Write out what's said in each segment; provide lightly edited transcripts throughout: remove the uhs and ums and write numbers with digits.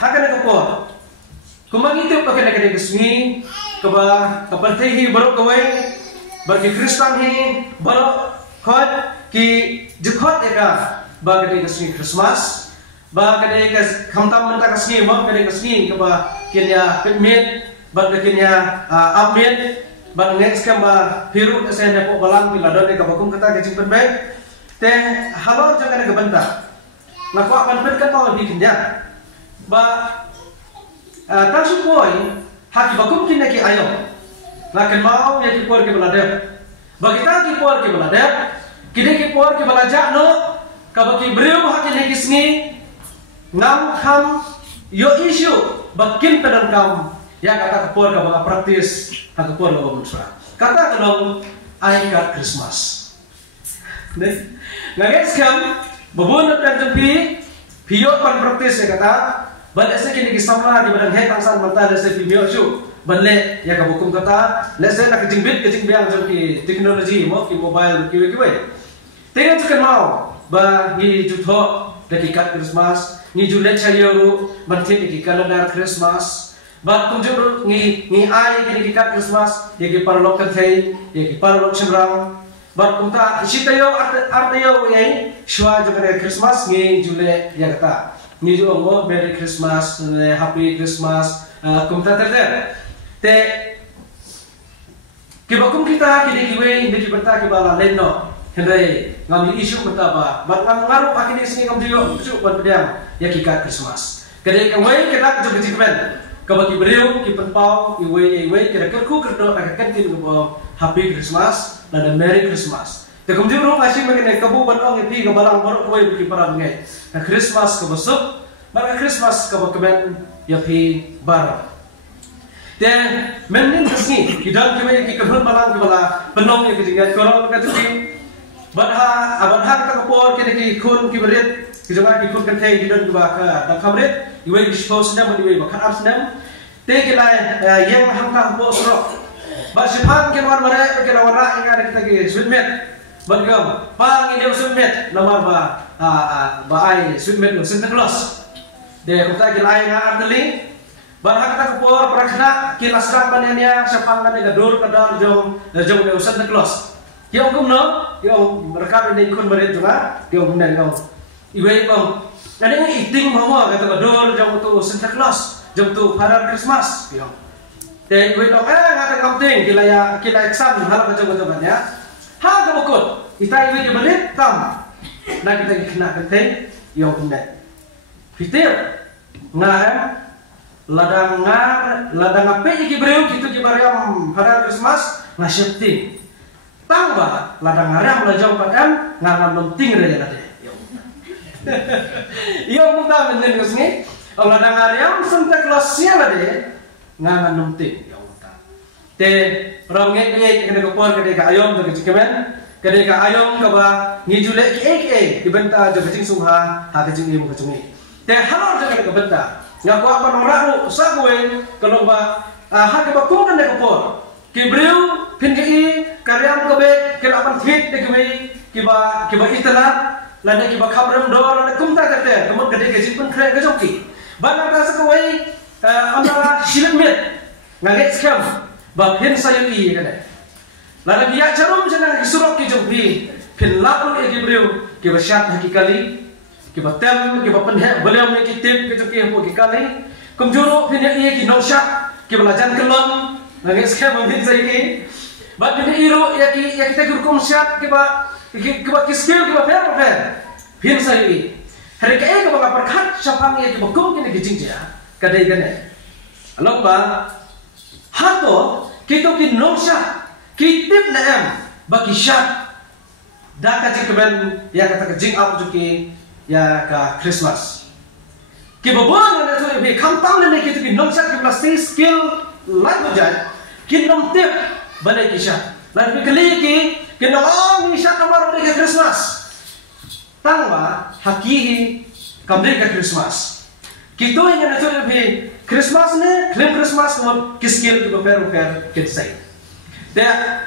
hakan kapor kumang itu pakai nak kesmi keba kapartehi baru kawai bagi Kristen hi baru khot ki jukhot eka bagi kesmi Christmas bagi kes khamtam menta kesmi mau kade kesmi keba kinya pemit bagi kinya update bang next kamba hiru saya dapat balang piladon de kabakum kata kecing penbaik teh halo jangan ada benda nak kau akan berkat kau di kinja ba tasu boy haki bakum kinja ki ayo lakin mau ya ki por ke beladep bagi ta ki por ke beladep kide ki por ke belajak no kabaki breu haki ne kisni ngam kham yo issue bakin pedan kam ya kata kepor ka baka praktis hak kepor ka baka kata kelong I got Christmas nangis kam babun dan tempi pio pan praktis ya kata balik sekini kisamla di badan he tangsan mata ada se pio chu balle ya ka bukum kata lese nak jingbit biang ki teknologi mo ki mobile ki tengok cekan mau bagi jutho dekat Christmas ni julet chayoru bantin di kalendar Christmas bat kunjung ni ai kini kikat Christmas ya ki parlok kanthei ya ki parlok chemrang bat kumta sitayo artayo yai shwa jogane Christmas ni jule ya kata ni jo mo Merry Christmas Happy Christmas kumta terde te kibakum kita kini kiwe ni kibata kibala leno hendai ngam isu mata ba bat ngam ngaru akini sini ngam dio cu bat pedang ya kikat Christmas kadai kawai kita jog jikmen kabaki beriu ki penpau iwe kira kerku kerdo akan tin ko Happy Christmas dan Merry Christmas te kumjung ro ngasih mengenai kabu banong ipi ke balang baru kowe ki parang ngai na Christmas ke besuk maka Christmas ke kemen ya pi bar te menin kesni kidang kemen ki kebun balang ke bala penong ya kejingat korong ka tuti badha abadha ka kapor kene ki kun ki berit ki jangan ki kun kan thai kidon ke ba ka da khamret iwe dispose nam iwe bakhat ars nam te kilai yang hamka bo sro ba sipan ken war mare ke lawara inga kita ki sweetmet bagam pang ide sweetmet namar ba ai sweetmet no Santa Claus de kota kilai nga arteli ba hakta kapor prakhna ki lasrang bananya sapang kan ga dur kadar jong de Santa Claus yo kum no yo mereka de kun bare juga yo kum nang kau iwe kau ada yang eating mama kata kador jong tu Santa Claus jom tu Father Christmas yo te iwe lo ngata kamting kila exam halak jong tu banyak ha ka bukut ita iwe ke balik tam na kita kena kenteng yo kum nang fitir ngarem ladang ape iki breu kitu ki bariam Father Christmas ngasyepti tangba ladang ngarem lajau padam nganam penting re tadi yo muta menen kusni ang ladang ngarem Santa Claus sia de nganam penting yo muta te ronge kene ko por kene ka ayom de kikemen kene ka ayom ka ba ngijule ki dibenta jo kecing sumha ha kecing ibu kecing te halor de ka benta ngaku apa nomraru sagwe kalau ba ha ke ba ko kene ko por kibreu pinki karyam kabe kelapan tweet de kiba internet lada kiba khabram dor lada kumta kate kamut gede gejin pun kre gajoki bana ta sakawai amara shilemit ngaget scam ba pin sayui kane lada biya charum jana kisurok ki jompi pin lapun e kibreu kiba shat hakikali kiba tem kiba penhe beliau me kitip kejoki ho kikali kumjuru pin ye ki no shat kiba lajan kelon ngaget scam pin sayui bat ini iro ya kita gurkum siap kiba skill kiba fair pin sai hari ke kiba perkhat sapang ya kiba kum kini gijing dia kadai gane alok ba hato kito ki nosha kitip na em baki shat da ka jikben ya kata gijing up juki ya ka Christmas kiba bon na to be kamtang na kito ki nosha kiba stay skill life bujat kinom tip balai kisah lalu keliki kenalong isya nomor ke Christmas tangwa hakihi kamdei ke Christmas kito ingin itu lebih Christmas ne klaim Christmas kemudian kiskil ke beper kisai dia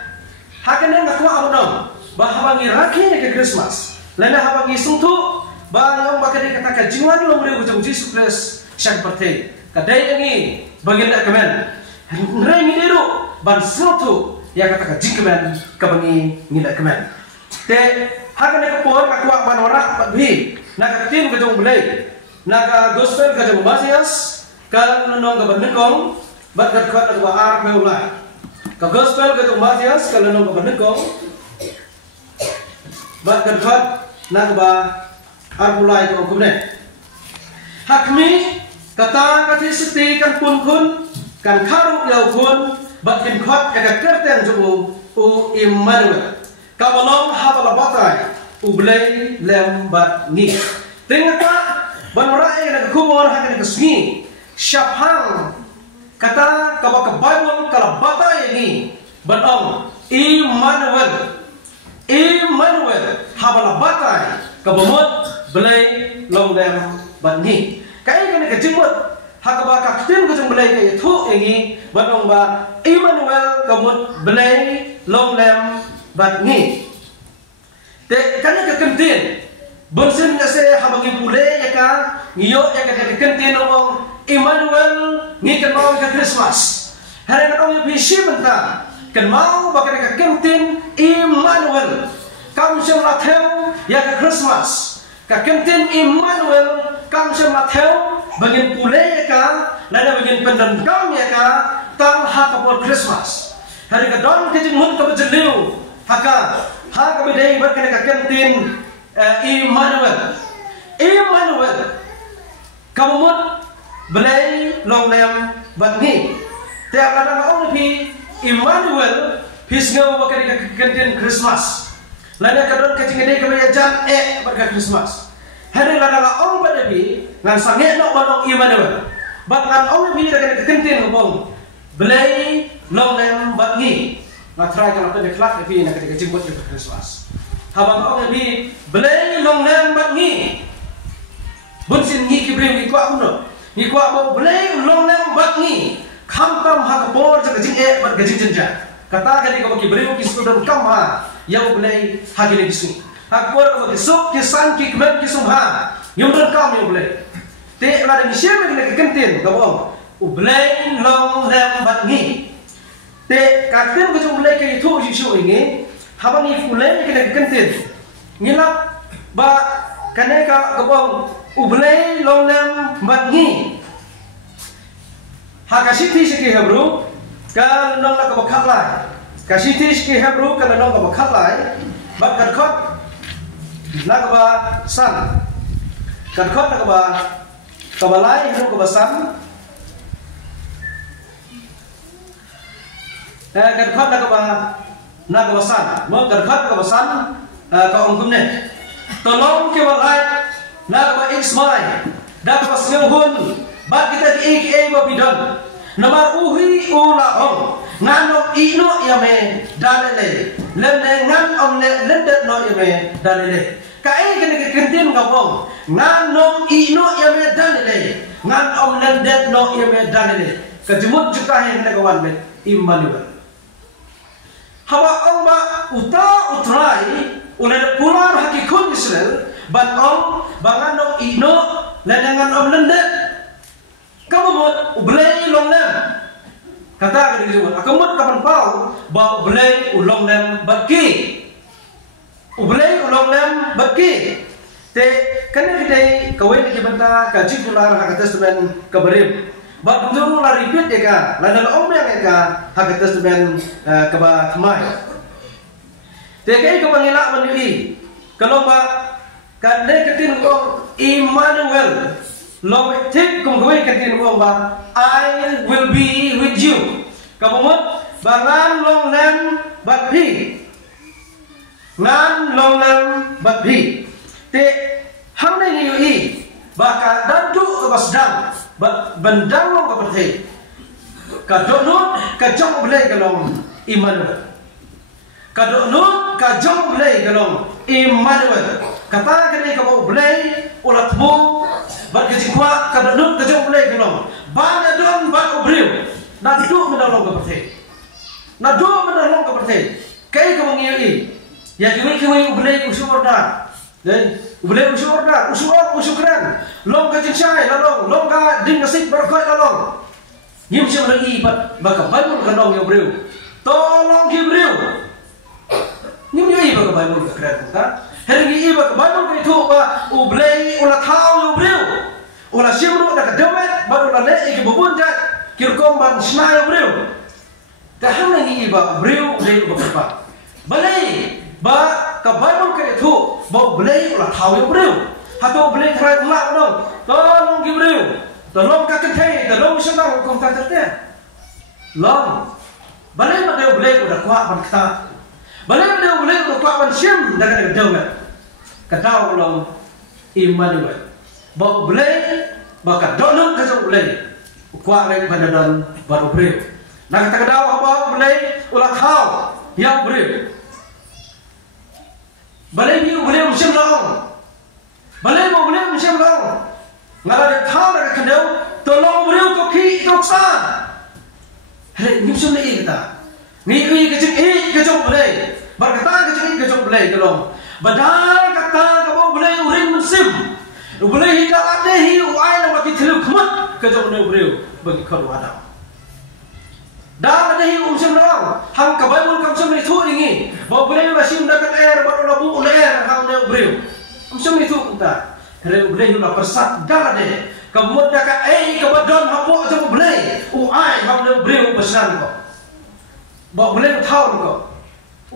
hakene ngakwa abodom bahawangi rakhi ke Christmas lena hawangi sungtu bahayong bakal dikatakan jingwan lo mulai ujung Jesus Christ syak perti kadai ini bagian nak kemen ngerai ngiru ban selutu ya kata kajik kemen kebangi ngidak kemen te hakan nak por akuak ban warak patbi nak tim kejong belai nak gospel kejong Matias kalau nong ke bandengkong bat kat dua ar meulai ke gospel kejong Matias kalau nong ke bandengkong bat kat nak ba ar mulai ke kumne hakmi kata kati seti kan pun kun kan karu yau kun bakin khot ka kerten jubu u Immanuel kabalong habala batai ublay lem bat ni tingata banrai na kumor hakan kesni syafhang kata kabak Bible kala batai ni banong Immanuel habala batai kabamut blay long lem bat ni kai kan kejimut hakaba kaktin kejung belai kai thu engi banong ba Immanuel kamut belai long lem bat ni te kan ka kentin bonsin na se habangi pule ya ka ngiyo ya ka kentin ong Immanuel ni kan mau ka Christmas hari kan ong bi shimenta kan mau ba ka kentin Immanuel kam sem la theo ya ka Christmas ka kentin Immanuel kam sem la theo bagian pule ya ka lada bagian pendendam ya ka tang ha kapol Christmas hari ka don ke jengmut ka bejeliu haka ha ka bedai ber ka kentin Immanuel kamut belai long lem bat ni tiap kadang ong pi Immanuel pisngau ba ka kentin Christmas lada ka don ke jengdai ka bejan ber ka Christmas hari lada ong badabi ngan sange no banong Immanuel bat ngan ong bi da ka kentin bong belai long lem bat ni matrai kalau pada kelak tapi nak ketika jemput ke Christmas habang ong bi belai long lem bat ni bunsin ni kibrim ni kwa uno ni kwa bo belai long lem bat ni khamtam ha bor ja kajing bat gajing jenja kata kali ko kibrim ki student kam ha yau belai ha gini bisni hakbor ko kisuk kisan ki kmen kisumha yumdan kam yo belai te la de mishem ke kentin ko bong u belai long lem bat ni te kakten ko jung belai ke thu jisu ini habani fulai ke kentin ngilap ba kane ka ko bong u belai long lem bat ni hakasiti siki hebru kan nong la ko khatlai kasiti siki hebru kan nong ko khatlai bat kat khot nakaba san kadkhot nakaba kabalai hidup kaba san kadkhot nakaba san mo kadkhot nakaba san ka ongkumne tolong ke walai nakaba ismai nakaba snehun bat kita ik ba bidon namar uhi ula ong nganok ino yame dalele lende ngan omne lendet no yame dalele kai kene kentin ngabong nganok ino yame dalele ngan om lendet no yame dalele kejemut juga yang kene kawan bet Immanuel hawa ong ba uta utrai ulade pular hakikun Israel ban ong banganok ino lendengan om lendet kamu buat ubelai long lem kata ke dia aku mut kapan pau ba ubelai ulong lem baki ubelai ulong lem baki te kana kita kawin ke benta kaji pular hak testament kabarim ba kunjung la repeat ya ka la dal om yang ka hak testament ka ba thamai te kai ka pangila manili kalau ba kan de ketin ko Immanuel long tip kung gawin kantin mo ba I will be with you kamumot bangan long lem batpi ngan long lem batpi te hang ne ni i baka dandu ka basdang bandang long ka pathe ka donut ka jong blai ka long Immanuel ka donut ka jong blai ka long Immanuel kata kene ka bo blai ulat mo bat kejikwa kada nuk kejong ulai genong bana don bat ubriu na du menolong keperti na du menolong keperti kai ka mangiyi ya kiwi ulai usumorda Đấy, boleh usyur dah, usyukran. Long ka jinsai la long ka ding nasib berkait la long. Ngim siam lagi baka Bible ka long yo breu. Tolong ki breu. Ngim yo iba ka Bible ka kran ta. Hari ni iba ka Bible ka itu ba ublei ula thau yo breu. Ula simru da ka demet baru la le ki bubun dat kirkom ban snai yo breu. Ta ham ni iba breu breu ba ka. Balai ba ka Bible ka itu ba boleh ulah tahu yang beriu, atau boleh try ulah dong, tolong beriu, tolong kakek hey, tolong senang kau tak terteh, long, boleh mana boleh udah kuat ban kita, boleh udah kuat ban sim, dah kena jauh, kata long Immanuel, ba boleh, ba kadang kau boleh, kuat lagi pada dan baru beriu, nak kata kau apa boleh ulah tahu yang beriu. Balai ni boleh musim long, balai boleh musim long. Ngala de thau de kandau, tolong beriu to ki to san. Hei, ni musim ni kita. Ni ke jong boleh. Berkata ke jong boleh tolong. Badal kata kamu boleh urin musim. Boleh hingga ada hi uai nak bagi thelu khamat ke jong beriu bagi kau ada. Dah ada hi musim long. Hang ka Bible kam sem ni thu ni. Ba boleh masim dah kat air baru labu air hang ne breu. Musim ni thu kita. Hele boleh la persat dah ada. Kamut dah kat ka badon hapo jom boleh. Uai hang ne breu besar ko. Ba boleh thau ko.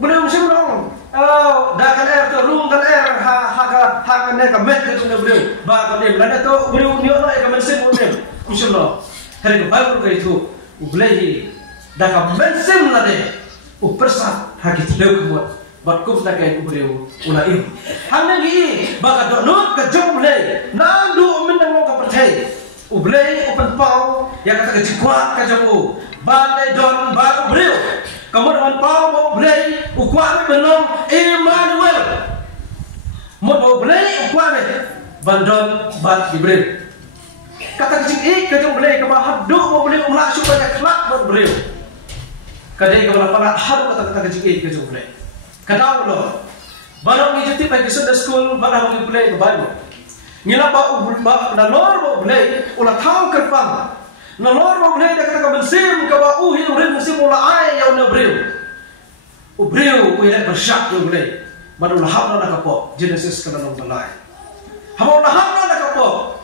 Boleh musim long. Oh, dah kat air tu rum kat air ha ne ka met ke ne breu. Ba ka ne lana tu breu ni ona ka mesin boleh. Musim long. Hele ko Bible ka itu boleh dah ka mesin la de. Persat hagi tidak kuat, batkum tak kayak kuberiu ulai. Hanya gini, baga donut ke jom boleh, nandu menang ke percaya. Ublei open pau, yang kata kejikuat ke jomu, balai don baru beriu. Kamu dengan pau mau boleh, ukuat belum Immanuel. Mau boleh ukuat bandon bat diberiu. Kata kecil ke jom boleh, kebahar duk mau boleh umlah supaya kelak buat beriu. Kadai kalau para hal kata kecil ke jumlah. Kadang lo, barang ni jadi bagi sudah school barang bagi boleh ke baru. Ngila ba nalor boleh, ulah tahu kerpang. Nalor boleh dah kata bensim ke ba uhi urin musim ulah ai yang na breu. Ubreu uih bersyak tu boleh. Baru lah hab nak kapok Genesis kena nong balai. Habo lah hab nak kapok.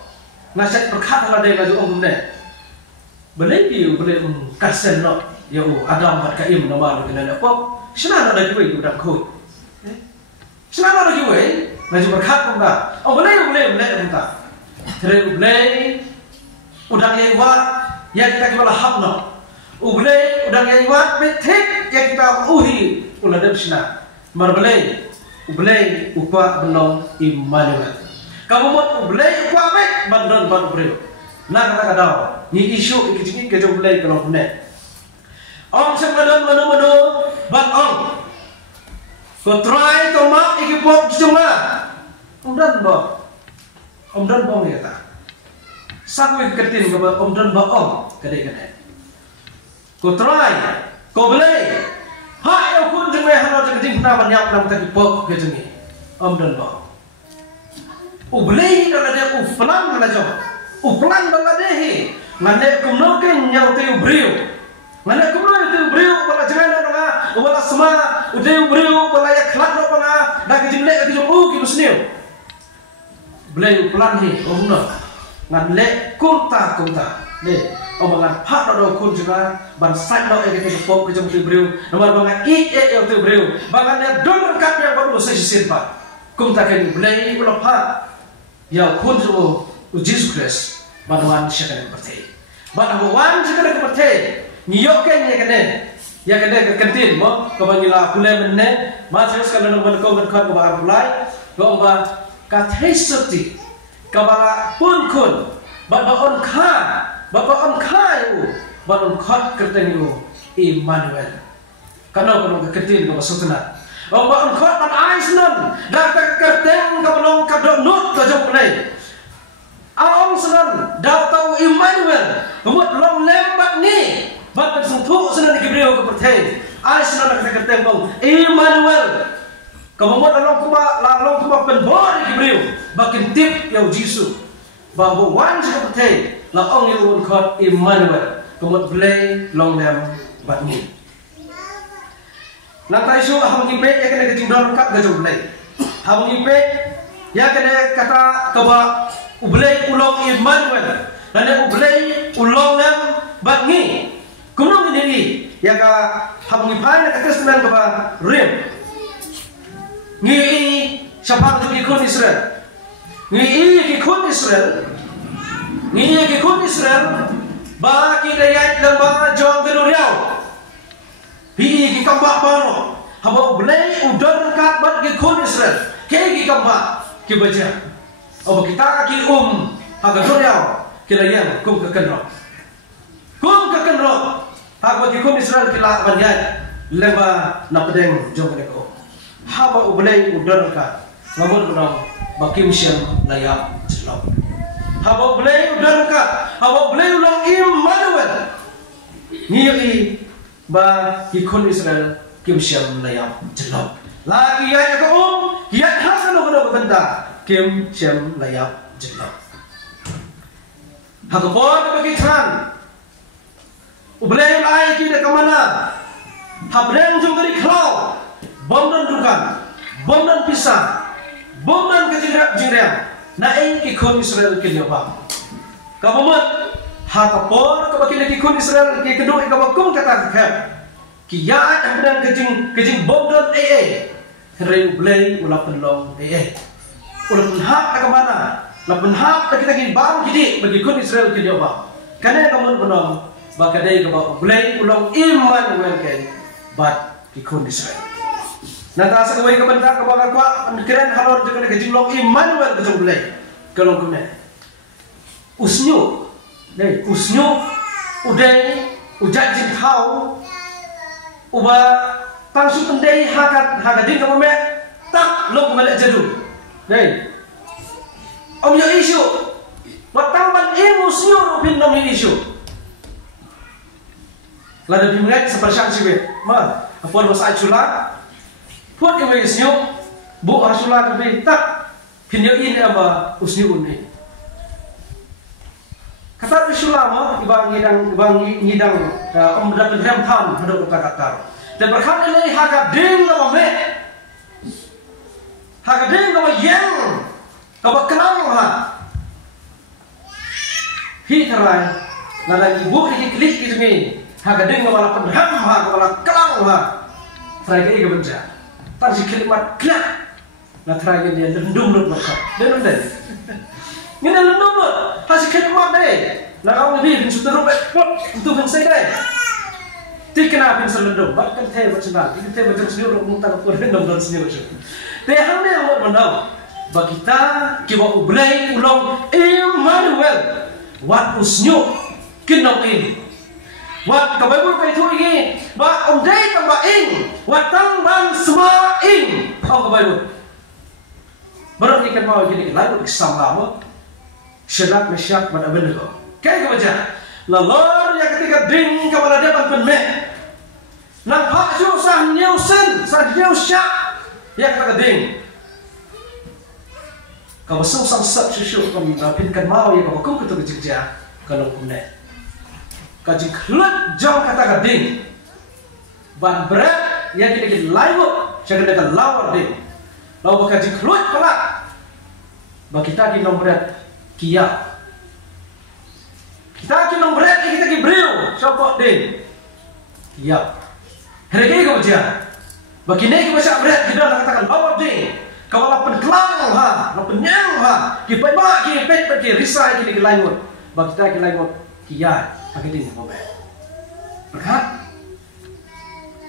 Nasihat berkat lah dia laju om ne. Boleh piu boleh kasen no. Yo Adam mat kaim nama lu kena apa? Senang ada juga udah koi. Senang ada juga, laju berkat pun dah. Oh boleh kita. Terus boleh udah lewat yang kita kena hafno. Boleh udah lewat betik yang kita uhi ulah dapsna. Mar boleh upah belum Immanuel. Kamu mau boleh upah bet bandon baru beri. Nak kata kau, ni isu ikut kerja boleh kalau punya. Om sebenarnya mana bat om. Kau try to mak ikipop cuma. Om dan bom ya ta. Saku iketin ke om dan om kadai. Kau try, kau boleh. Hai aku pun cuma harus keting pernah banyak dalam ikipop ke jengi. Om dan bom. Boleh dalam dia pelan mana jom. Pelan dalam dia. Ngane kumnokin yang tu beriu. Mana kumno itu beriu bala jangan orang bala semua udah beriu bala ya kelak no panga dah kejimlek kejumbu ki musniu belai pelan ni omno ngan lek kunta le omongan hak do kun juga ban sai do ke pop ke jumbu beriu nomor banga i e tu beriu banga ne don kat yang baru sesir pa kunta ke belai ulah hak ya kun jo Jesus Christ badan syakane pertai badan wan syakane pertai Nyok kan ya kene ke kantin mo ko bangila pule menne ma terus kalau nak ko kan ko ba apply ko ba ka thesati ka ba pun kun ba on kha yu ba on khat kerten yu Immanuel kana ko ke kantin ko sutna o ba on khat ban aisnan da ka kerten ka long ka do not ka jok play aong sanan da tau Immanuel buat long lembat ni Bapak sentuh senang diberiu ke pertai. Ai senang nak kata bang Immanuel. Kamamot lalong kuma penbori kibriu bakin tip yau Jisu bahwa wan seperti laong yang unkot Emmanuel kamot belai long dem batmi. Nantai su hamong ipe ya kena kejindor kat gajong belai. Hamong ipe ya kena kata kaba ublay ulong Emmanuel dan ublay ulong dem batmi. Kumno ini ya ka hamong ipai na Kristen kaba rim. Ngi siapa untuk ikut Israel? Ngi ikut Israel. Ngi ikut Israel. Ba kita yait lamba jong keduriau. Pi ki kamba pano. Haba belai udar kat bat ikut Israel. Ke ki kamba ki baca. Aba kita ki haga duriau. Kila yang kum kekenro. Kum kekenro. Haba ikut Israel kila banjai. Lamba napedeng jong kedeko. Haba ublay udar ka ngamul kunong bakim siyang layap jelok. Haba ublay udar ka haba ublay ulong Emmanuel ngiri ba hikon Israel kim siyang layap jelok. Lagi ya ko kiat hasan ko benda kim siyang layap jelok. Hagapon bagitan ublay ay kita kamana habreng jong dari klau bom dan dukan, bom dan pisah, bom dan kejingrap-jingrap. Na ikon Israel kinyoba. Kabumot hakapor kabakila ikon Israel ki kedua ikabakum kata kap. Kiyat ang kejing bom dan Reu blay ulah penlong Ulah penhak na kamana. La penhak na kita bang kidi bagi ikon Israel kinyoba. Kana kamun penong bakadai kabak blay ulang Emmanuel ken bat ikon Israel. Nata sa kaway kabanda kabaga kwa keren halor juga kejinglong Emmanuel kejong belai kalong kumne usnyu uday ujat jin hau uba pangsu pendai hagading kamame tak long kumale jadu dai om yo isu watang ban usnyu rupin nom isu lada bimret sepersang sibe ma apon masa chula Put yang isnyo, bu hasula kabe tak pinyo ini apa usnyo ini. Kata isula mo ibang ngidang dapat remtan hadap kata. Dan berkat ini hagap ding nama me, hagap ding nama yang nama kenang ha. Hiterai, nada ibu ini klik itu ni, hagap ding nama lapan ram ha, nama kenang ha. Saya ini kebenca. Tansi kelimat klak na terakhir dia lendung lut makam dia nonton ni dah lendung lut hasil kelimat deh na kau lebih bin sudah rupet untuk bensai deh tikna bin selendung bahkan teh macam mana teh macam sendiri mutar pun nonton sendiri teh hamil yang menang bagita kiba ublay ulong Emmanuel wat usnyo kinong ini wat kabaibu kaitu ini ba umday tamba ing watang ban semua ing au kabaibu baru ikan mau gini lalu kisam syarat mesyak pada benego kayak kebaca lalor ya ketika ding kepala dia pan penme nampak ju sah nyusen sah nyusyak ya ketika ding kau besar sang susu kau dapatkan mau ya kau kum ketuk jejak kalau kumne kaji kelut jauh kata gading ban berat yang kita layu saya kena lawar ding lalu kaji kelut pelak bagi kita kinong berat kia kita kinong berat kita kibriu sopok ding kia hari ini kau baca bagi ni kau baca berat kita nak katakan lawar ding kau lapan kelang ha lapan nyang ha kita bawa kita pet pergi risai kita layu bagi kita layu kia Akhirnya apa? Berkat.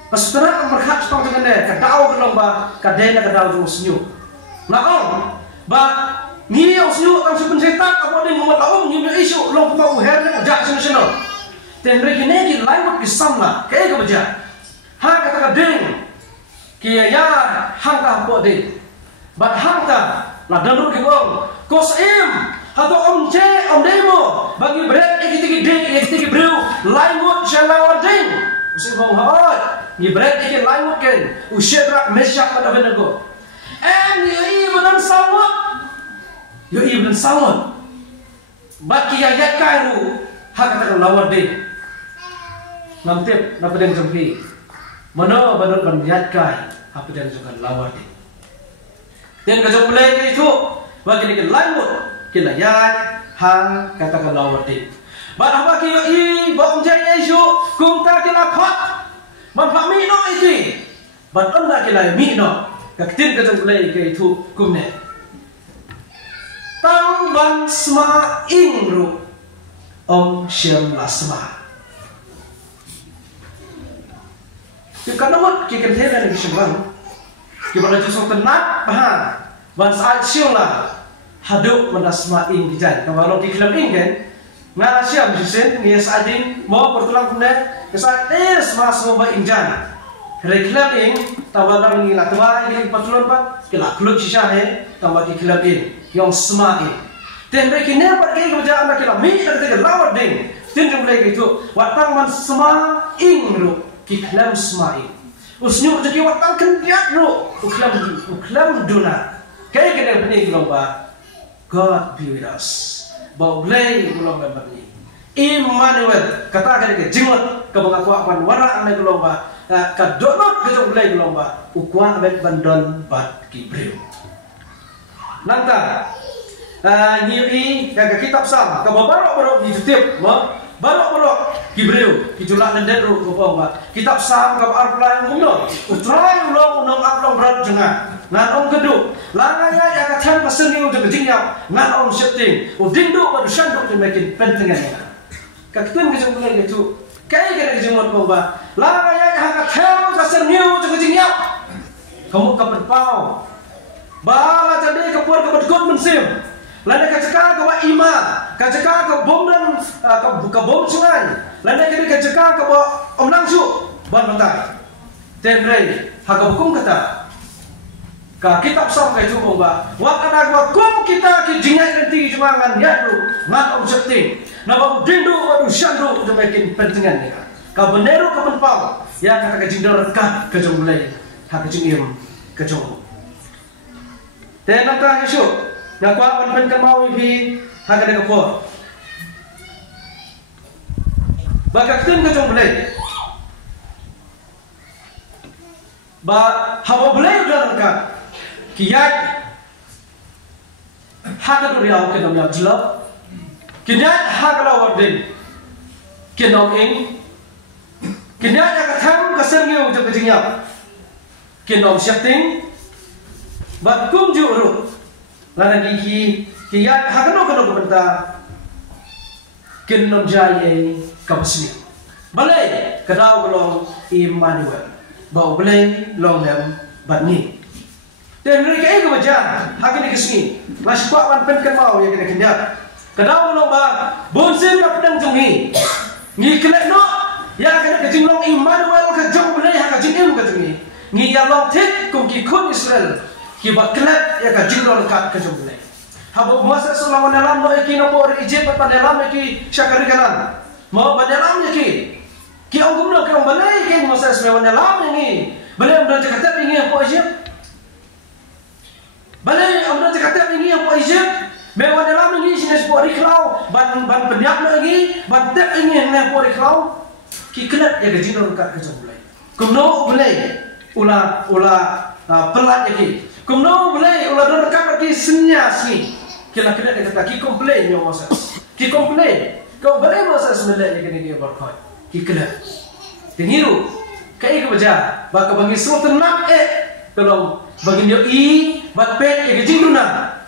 Pasutera berkat sepang dengan dia. Kadau kelomba, kadena kadau terus senyum. Nah ba ni senyum tang sepen setan apa dia membuat laum ni isu long mau hernya jak seno. Tendre kini ki lain kisam kayak ke baca. Ha kata kadeng. Kia ya hangka apa dia. Bat hangka lah danur ki gong. Kosim atau om demo bagi berat kita bro laimut shalawar ding usi bong haot ni berat laimut kan usyadrak mesyak pada benago yoi benar sama. Yoi benar sama. Baki ayat kairu hak kata lawan deh. Namtip napadan jumpi. Mana benar banyak kai apa dan juga lawan deh. Dan kajong mulai itu bagi ni laimut kila yat hang kata lawan deh. Badah baki yoi bom jaya isu kumta kila khot. Manfaat mino iki. Baton nak kila mino. Kaktin kajong mulai itu kumne. Tang ban sma ingru om syam lasma. Jika namut kikan hela ni syamang. Kibala jusung tenat bahan. Ban saat syula haduk menasma ing dijai. Kalau diklam ing kan ngala syam jusen ni sading mau pertulang kumne kesaat mas mau injan. Reklam ing tawalang ni latwa ing patulon pat kila klub sisa he tawa diklam ing yang semakin. Dan mereka ni apa lagi kerja anak kita mesti ada lawat ding. Dan jumlah itu watang man semakin ru kiklam semakin. Usnyu jadi watang kendiat ru uklam duna. Kaya kena benih gelomba. God be with us. Bau belai gelomba berni. Emmanuel katakan ke jimut kebengakuan wara anak gelomba. Kadonot kejong belai gelomba. Ukuan abet bandon bat kibriu. Nanta, nyiri kagak kitab sam, kabo barok di tutip, barok kibriu, kijulak nenden ru kabo kitab sam kabo arpla yang umno, utrai ulong aplong berat jengah, ngan om keduk, langaya yang kacang paseni untuk kejingnya, ngan om setting, udindu baru sanduk tu makin pentingnya. Kaktuan kejung mulai itu, kayak kena kejung kabo, langaya yang kacang paseni untuk kejingnya, kamu kapan pau? Bala jadi kepur kebedkut mensim. Landa kacaka kawa ima, kacaka ke bom dan ke bom sungai. Landa kini kacaka ke om langsung ban bentar. Tenrei haka hukum kata. Ka kitab sam kai tu bomba. Wak ada hukum kita ki jingai nanti cuma ngan yadu ngan om setting. Naba dindu wadu syandu demakin pentingan ni. Ka beneru ke penpau. Ya kata ke jindar ka ke jomulai. Haka jingim ke jomulai. Dan nanti isu, nak kuat pen kemau ibi hak ada kepor. Bakak tim kejong belai. Ba hawa belai udah lengkap. Kiat hak ada riau kenom yang jelap. Kiat hak lawar din. Kenom ing. Kiat yang ketam kesengiu untuk kejingap. Kenom syakting. Bat kum juru, lana gigi kiat hakano kebenta, kinom jaya kabusni. Balai kadau belong Emmanuel, bau balai long lem batni. Dan mereka ini kebaca hakini kesini, masih kuat pen mau yang kena kendat. Kadau belong ba bonsin na pedang jungi, ngi kelek no, ya kena kejinglong Emmanuel kejong balai hakajin kejungi, ngi ya long tik kum kikun Israel. Kibat kelak ya kajin lor kat kejumlah. Habu masa sulawan dalam no eki no por Egypt pada dalam eki syakari kanan. Mau pada dalam eki. Ki orang gumno ki orang balai ki masa semewan dalam ini. Balai orang cakap ini apa Egypt. Balai orang cakap ini apa Egypt. Mewan dalam ini sini sepuluh riklau. Ban penyak lagi. Ban tep ini yang sepuluh riklau. Ki kelak ya kajin lor kat kejumlah. Gumno balai. Ula pelat eki. Kumno boleh ulah dah rekam lagi senyasi. Kila dia kata ki komplain yo Moses. Ki komplain. Kau boleh Moses melek ni dia berkait. Ki kila. Dengiru. Kai ke baca. Baka bagi suatu nak kalau bagi dia bat pet ke jinduna.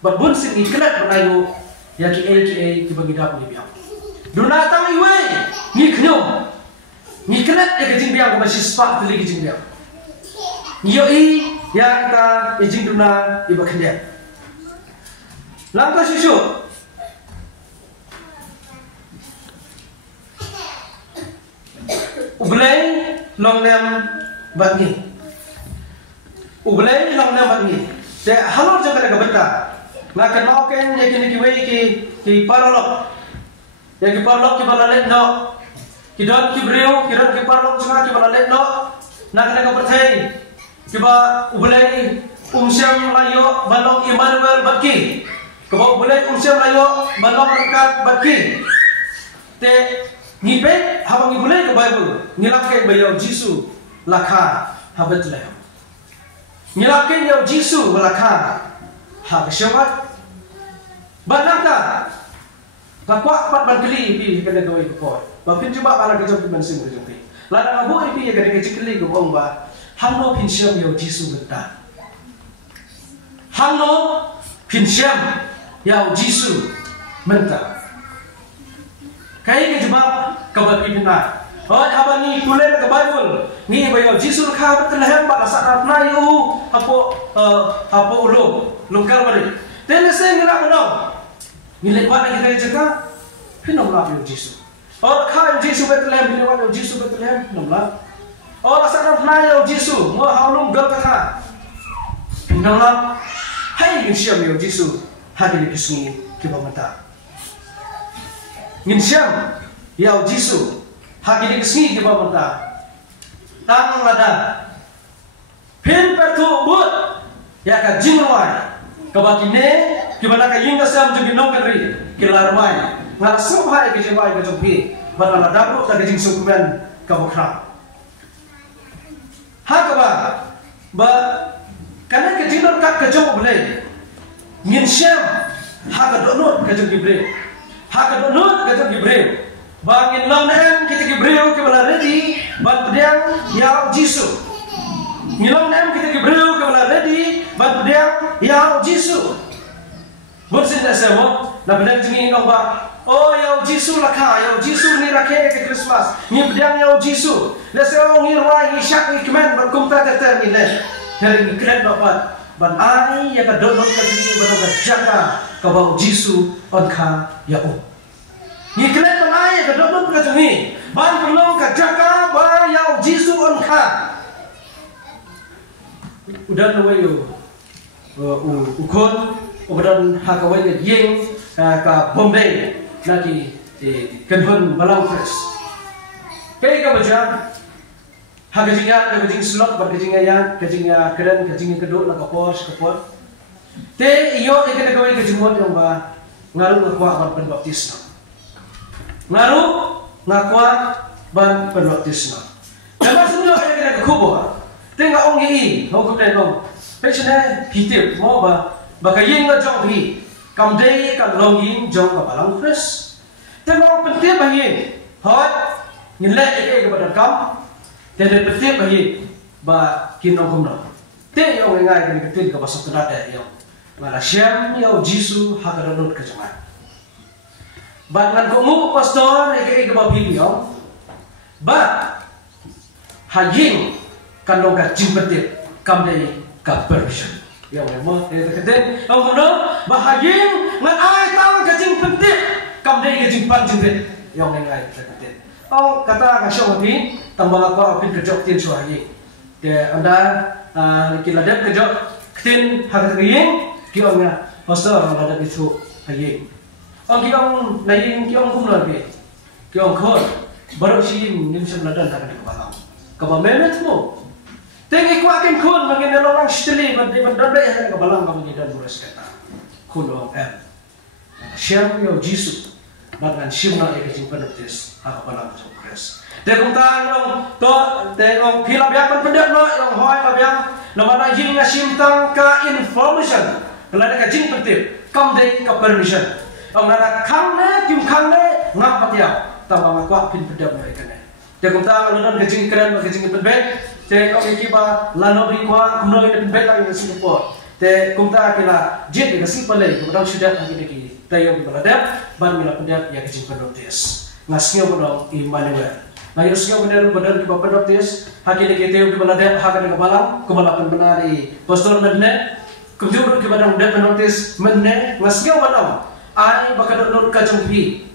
Bat bunsin ni kila berayu ya ki ki bagi dah ni biang. Duna tang iwe ni knyom. Ni kila ke jindbiang ko masih spak tuli ke jindbiang. Yo ya kita izin duna iba kendia. Langkah susu. Ublay long lem batni. Ublay long lem batni. Te halor jaga naga benta. Ngakan mau ken ya kini kiwe ki parolok. Ya ki parolok ki balalet no. Ki don ki breu ki don ki parolok sunga ki balalet no. Nak naga perthai. Kiba ublay Siam layo balong Emmanuel baki. Kebau boleh siam layo balong rekat baki. Te ngipe habang ibulay ke Bible ngilakay bayaw Jisu lakha ha Bethlehem. Ngilakay yaw Jisu lakha ha Kesyamat. Banata kakwa pat bangkeli pi kena gawai ko. Bapin coba ala ke jom sing ke jom. Ladang abu pi kena ke cikeli ko bong ba. Hangno pinsyam yaw Jisu beta. Hangno pinsyam yaw Jisu menta. Kaya kejebab kabar pimpinan. Oh, abang ni tulen ke Bible. Ni bayo Jisu kha Bethlehem ba asat na yu apo ulo lokal bari. Tele se ngila no. Ni lebat kita jaga pinom la yo Jisu. Oh, kha Jisu Bethlehem ni lebat yo Jisu Bethlehem pinom la. Oh, asat na yo Jisu mo haulum gal kha. Pinom la. Hai ngisiam yo Jisu hadi kisni kibamata. Nginsyam yaw Jisu hakini kesni ke bawah tang lada pin pertu but ya ka jingwai kabakine kibana ka yinga sam jugi nokari kilarmai ngala subhai ke jawai ke jogi badala dabru ta jing sukumen ka bokra hakaba ba kana ke jinor ka ke jong boleh nginsyam hakadonot ke jogi bre hakadonot ke jogi bre bangin lam nem kita gibreu ke bala ready ban pedang yaw Jisu ngilam nem kita gibreu ke bala ready ban pedang yaw Jisu bursin da semo na pedang jingi ngomba oh yaw Jisu lakha yaw Jisu ni rakhe ke Christmas ni pedang yaw Jisu la seo ngirwa Ishak ikman ban kumta terter ni le dari kret dapat ban ai ya ka donot ka jingi ban ka jaga ka baw Jisu on kha yaw ni kret ai ka donot ka jingi ban perlu ka jaga ba yaw Jisu on kha udan wayo ukon udan hakawai yeng ka Bombay lagi kenhun balang fresh kay ka baca hagajinga kajing slot berkajinga yang kajinga keren kajinga kedua la kapor te iyo ikene kawai kajimon yang ba ngaru ngakwa ban penbaptisma ngaru ngakwa ban penbaptisma dapat semua ikene kubo tengah ong yi ngau kutai ngau pechne hitip mo ba bakayeng na jong hi kamdei kan longin jong ka balang fresh tengah penting bahin hot ngile ke badan kam tele penting bahin ba kinong kumno te yo ngai kan ketil ka basok tada yo mala syam yo Jisu hakaronot ka jaman bangan ko mu pastor ke ba video ba hajing kandong ka jimpetit kamdei ka permission yang memang keten ang kuno bahaging ngan ay tang kajing pentit kamdei kajing panjing yang ngai keten ang kata ka syawati tambah ko apin kejok tin suahi ke anda kiladap kejok tin hagat kaying kiong nga pastor ang ladap itu haying ang kiong lain kiong kumno be kiong khon baru sin nim sem ladan ka balang ka memet mo tengi ko akin kun mangin nolong stili bandi bandai yang kebalang kami dan buras kata kuno syam yo Jisu bahkan syamna ekajing penoptis apa balang sukres te kumtaan long to te ong pilap yang pendak no yang hoy labyang no mana jing ngasimtang ka information kelada ka jing pentip kamdei ka permission ong nana kangne kim kangne ngap patia tambah makwa pin pendak mereka te kumtaan alun kajing keren kajing penbek te kau ikiba lano bikwa kumno ini penbet lagi di Singapura te kumta kila jet di Singapura kemudian sudah lagi lagi tayo beradab ban mila pendap ya kecil penoptis ngasnya bodong Emmanuel ngayo snya benar badan kiba penoptis haki lagi tayo beradab haka dengan balang kemalapan benari pastor nene kumjur kiba dang dap penoptis menne ngasnya bodong ai bakal dot kajong pi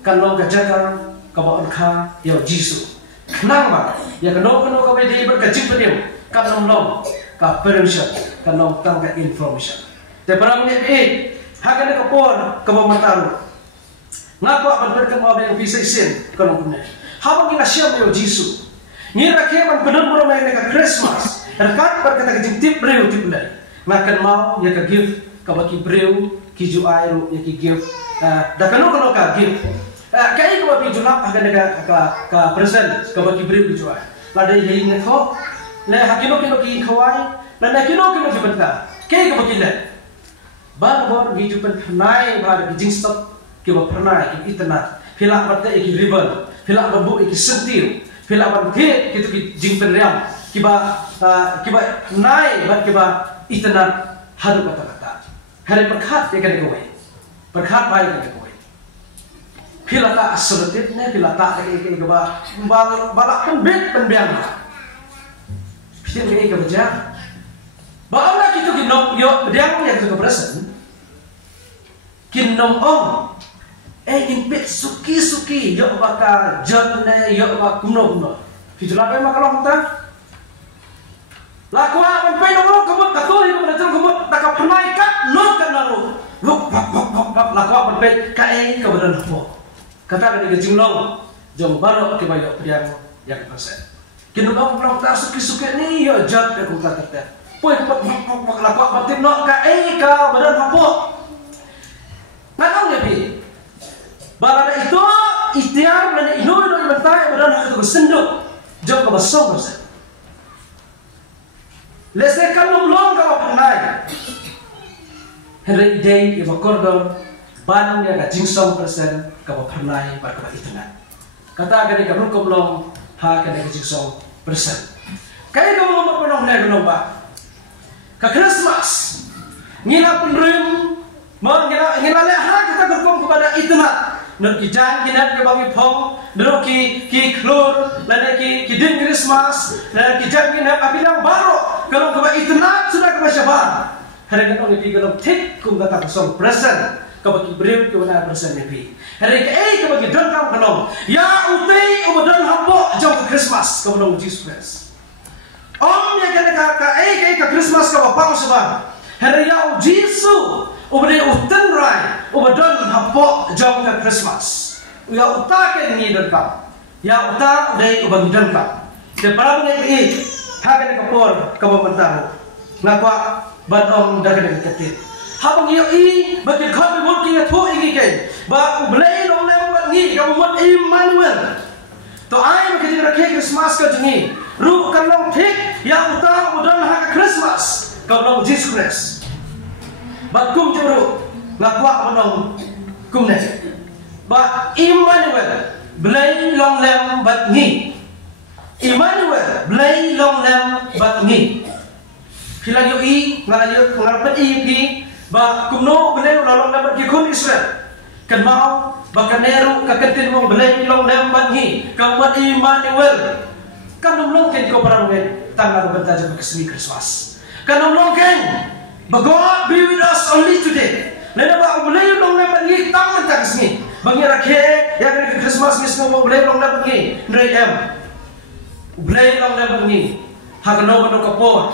kalau kajakan kabaan ka ya Jisu kenapa ya kenapa kau bedi berkecil beliau kan nom ka permission kan nom tang ka information te parang ni hakan ka por ka mamataru ngako akan berkemo yang bisa sin kalau punya habang ina siam yo Jisu ni rakhe man penon mo may ka Christmas rekat berkata ke tip breu tip lai makan mau ya ke give ka baki breu ki ju ai ru ya ki give da kanu ka give kai ko bi junap akan ka present ka baki breu ki ju ai la dai hi ne tho le hakino ki khawai la na kino ki banta kai ka baki le ban bor gi ju pen nai ba gi jing stop ki ba pernah ki itna phila batte ki ribbon phila babu ki sentir phila batte ki tu ki jing pen riam kiba nai bat kiba itna haru kata hari perkhat ya kan kowe perkhat bai kan kowe phila ta asratit ne phila ta ke kiba balak kan bet penbiang pin ke ke baja ba ala kitu kinom yo diang yang tu present kinom ong in pet suki yo baka jotne yo bak kuno fitula pe makalong ta lakwa man pe no kumut katoi ko na kumut taka pernai kat no kan naru luk lakwa man pe kai ka badan ho kata ka ni jinglong jong baro ke bayo priang yang persen kinu bang long ta suki ni yo jat ke ku kata ta poi lakwa batin no kai ka badan ho nakau ne pi barada itu ikhtiar dan ino mentai badan itu senduk jong ka basong persen lese kalum long ka panai henry day iba kordon ban ya ka jingsong persen ka panai par ka itna kata gani ka rukom long ha ka ka jingsong persen kai ka mo panong na gano ba ka Christmas ngila penrim mo ngila le ha kita berkom kepada itna nur ki jan kinat ke bagi phong nur ki klur lana ki din Christmas lana ki jan kinat abilang baro kalau keba itnat sudah keba syaban hari kan orang pi kalau tik kum kata kosong present keba ki breu ke mana present ni pi hari ke keba ki don kam kalau ya utai ubadon hambo jong Christmas keba nong Jesus Christ ya kan ka Christmas keba pang syaban hari ya Jesus ubade utan rai ubadon hambo jong Christmas ya uta ke ni don kam ya uta dai ubang don kam ke para ngai hakan kapor kamu mentah ngapa badong dagan ketit habang iyo bagi kau mulki ya thu ingi ke ba ublei long lem ngi kamu mot Emmanuel to ai ma kiti rakhe Christmas ka jingi ru kan long thik ya uta udon ha Christmas kau long Jesus Christ ba kum juru ngapa badong kum ne ba Emmanuel blei long lem bat ngi Emmanuel blai long lam bat ngi phila yo ngala ngarapet pi ba kumno blai long lam bat ki kun Israel kan mau ba kaneru ka kentin mong blai long lam bat ngi ka mat Emmanuel kan long ken ko parang ngen tanggal benta je kesmi Christmas kan long ken ba God be with us only today lena ba blai long lam bat ngi tang benta kesmi bangi rakhe ya kan Christmas mismo mo blai long lam bat ngi ndrei em ublay long lemang ni hagano kapor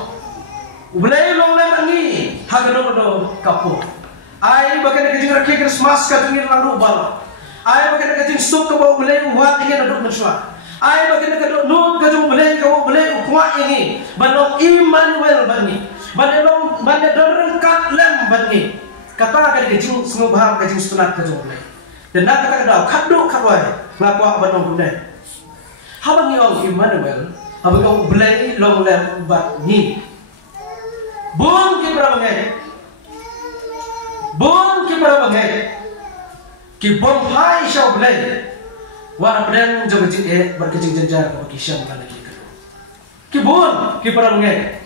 ublay long lemang ni hagano kapor ai bakan kajing rakhe Christmas ka tungir lang rubal ai bakan kajing stok ka ublay uwat ingin aduk menswa ai bakan kaduk nun kajung ublay ukwa ini banong Emmanuel bani banong rengkat lem bani kata kan kajing sengubah kajing sunat kajung ublay dan nak kata kadau kaduk kadwai ngakwa banong bunai habang yung Emmanuel, habang yung blay long lem bat ni. Bon ki para bangai, ki bom hai shaw blay. Wa abdan jog jing berkecing janjar ko ki syam kan ki. Ki bon ki para bangai.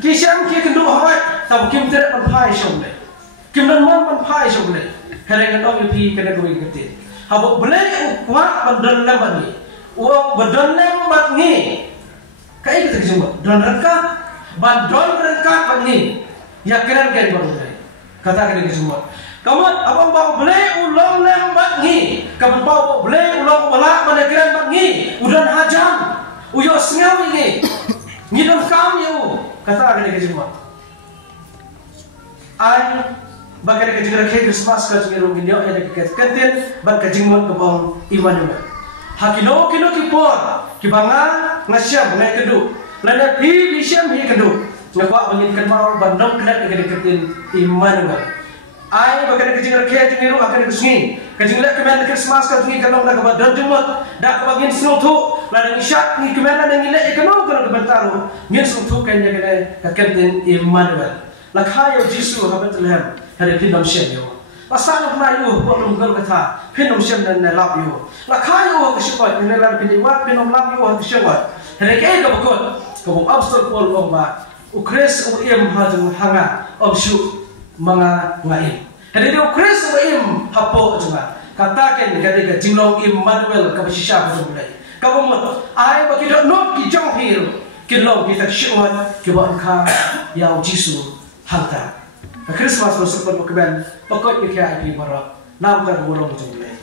Ki syam ki kendu hawai, tab kim tere pan hai shaw blay. Kim dan mon pan hai shaw blay. Herengan ong pi kena ko ngiti. Habang blay ukwa pan lem bat ni. Uang badon lem bat ngi kai kita kejumpa don rengkat badon rengkat bat ngi ya keren kai baru dai kata kita kejumpa kamu abang bau beli ulang lem bat ngi kamu bau beli ulang balak pada keren bat ngi udan hajam uyo sengaw ini ngidon kam yu kata kita kejumpa ai bagai kejumpa Christmas kejumpa ngidyo ya kentin bat kejumpa kebong Emmanuel hakino kipor kibanga ngasyam ngai kedu lada pi bisiam hi kendu ngapa bangin kenal bandong kena kedeketin Immanuel ai bakan kejingan ke jingiru akan kesungi kejingan kemen Christmas ka jingi kanong na kabadan jumot dak bagin snutu lada isyak ni kemen na ngile kanong kanong kebentaru ngin snutu kanya kena keketin Immanuel lakhayo Jisu habatlehem hari pinam shem yo pasal na yu bolong gal kata pinam shem na lap yo lakhayo kashipot ni la pindiwat pinam lap yo kashipot hari ke ka bakot ka bom abstor pol ba ukres im hajung hanga obshu mga ngaim hari di ukres im hapo junga kataken gade ka jinglong Immanuel ka basisya ko mulai ka bom ai ba kidot no ki jong hiro kilong kita syuat ki ba ka yaw Jisu hanta Christmas bersumpah berkeban pokok mikir lagi marah nam kan mulai junglai